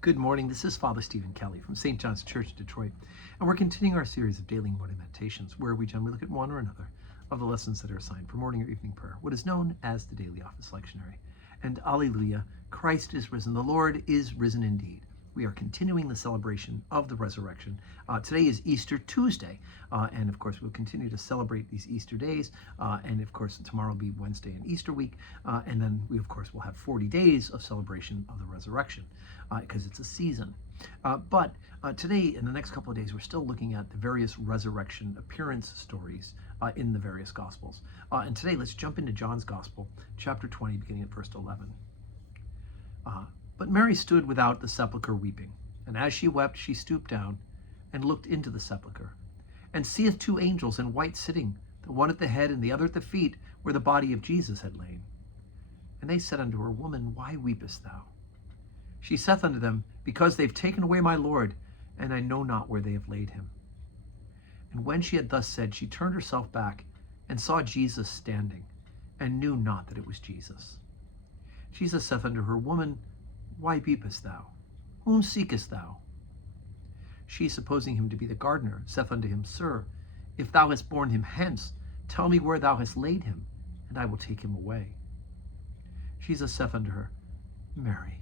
Good morning. This is Father Stephen Kelly from St. John's Church, Detroit, and we're continuing our series of daily morning meditations where we generally look at one or another of the lessons that are assigned for morning or evening prayer, what is known as the Daily Office Lectionary. And Alleluia, Christ is risen. The Lord is risen indeed. We are continuing the celebration of the resurrection. Today is Easter Tuesday, and of course we'll continue to celebrate these Easter days, and of course tomorrow will be Wednesday and Easter week, and then we of course will have 40 days of celebration of the resurrection, because it's a season. But today, in the next couple of days, we're still looking at the various resurrection appearance stories in the various Gospels. And today, let's jump into John's Gospel, chapter 20, beginning at verse 11. But Mary stood without the sepulchre weeping. And as she wept, she stooped down and looked into the sepulchre, and seeth two angels in white sitting, the one at the head and the other at the feet, where the body of Jesus had lain. And they said unto her, Woman, why weepest thou? She saith unto them, Because they've taken away my Lord, and I know not where they have laid him. And when she had thus said, she turned herself back, and saw Jesus standing, and knew not that it was Jesus. Jesus saith unto her, Woman, why weepest thou? Whom seekest thou? She, supposing him to be the gardener, saith unto him, Sir, if thou hast borne him hence, tell me where thou hast laid him, and I will take him away. Jesus saith unto her, Mary.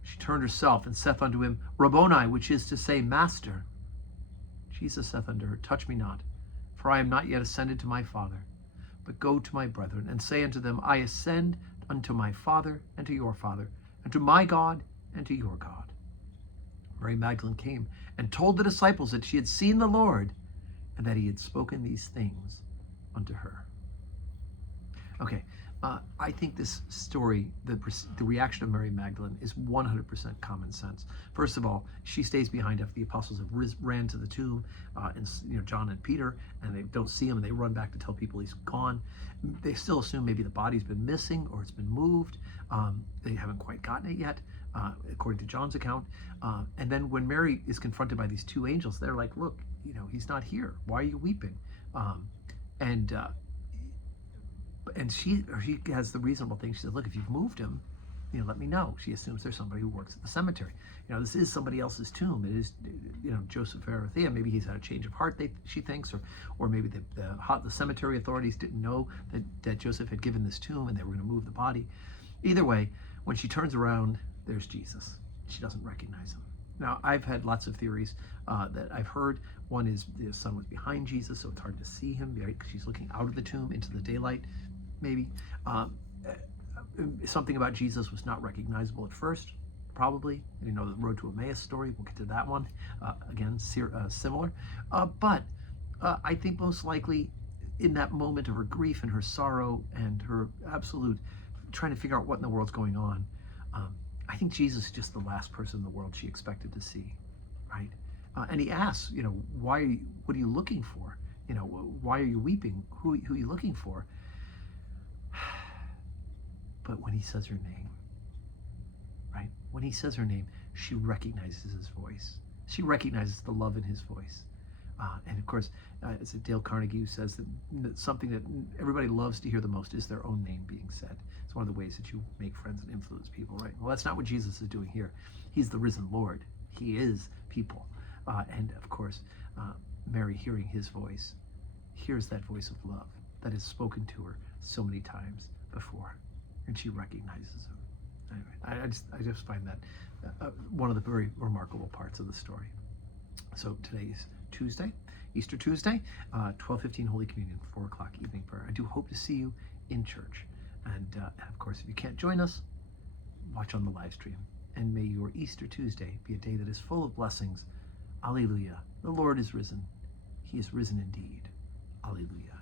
She turned herself and saith unto him, Rabboni, which is to say, Master. Jesus saith unto her, Touch me not, for I am not yet ascended to my Father, but go to my brethren, and say unto them, I ascend unto my Father and to your Father, and to my God and to your God. Mary Magdalene came and told the disciples that she had seen the Lord, and that he had spoken these things unto her. Okay, I think this story, the reaction of Mary Magdalene, is 100% common sense. First of all, she stays behind after the apostles have ran to the tomb, and John and Peter, and they don't see him, and they run back to tell people he's gone. They still assume maybe the body's been missing or it's been moved. They haven't quite gotten it yet, according to John's account. And then when Mary is confronted by these two angels, they're like, look, he's not here. Why are you weeping? And she has the reasonable thing. She said, look, if you've moved him, let me know. She assumes there's somebody who works at the cemetery. This is somebody else's tomb. It is, Joseph of Arimathea. Maybe he's had a change of heart, she thinks, or maybe the cemetery authorities didn't know that Joseph had given this tomb and they were going to move the body. Either way, when she turns around, there's Jesus. She doesn't recognize him. Now, I've had lots of theories that I've heard. One is the sun was behind Jesus, so it's hard to see him, right? Because she's looking out of the tomb into the daylight, maybe. Something about Jesus was not recognizable at first, probably. The Road to Emmaus story, we'll get to that one. Again, similar. But I think most likely in that moment of her grief and her sorrow and her absolute trying to figure out what in the world's going on, I think Jesus is just the last person in the world she expected to see, right? And he asks, what are you looking for? Why are you weeping? Who are you looking for? But when he says her name, right? When he says her name, she recognizes his voice. She recognizes the love in his voice. And of course, it's Dale Carnegie who says that something that everybody loves to hear the most is their own name being said. It's one of the ways that you make friends and influence people, right? Well, that's not what Jesus is doing here. He's the risen Lord. He is people. And of course, Mary, hearing his voice, hears that voice of love that is spoken to her so many times before, and she recognizes him. Anyway, I just find that one of the very remarkable parts of the story. So today's Tuesday, Easter Tuesday, 12:15 Holy Communion, 4 o'clock evening prayer. I do hope to see you in church. And of course, if you can't join us, watch on the live stream. And may your Easter Tuesday be a day that is full of blessings. Alleluia. The Lord is risen. He is risen indeed. Alleluia.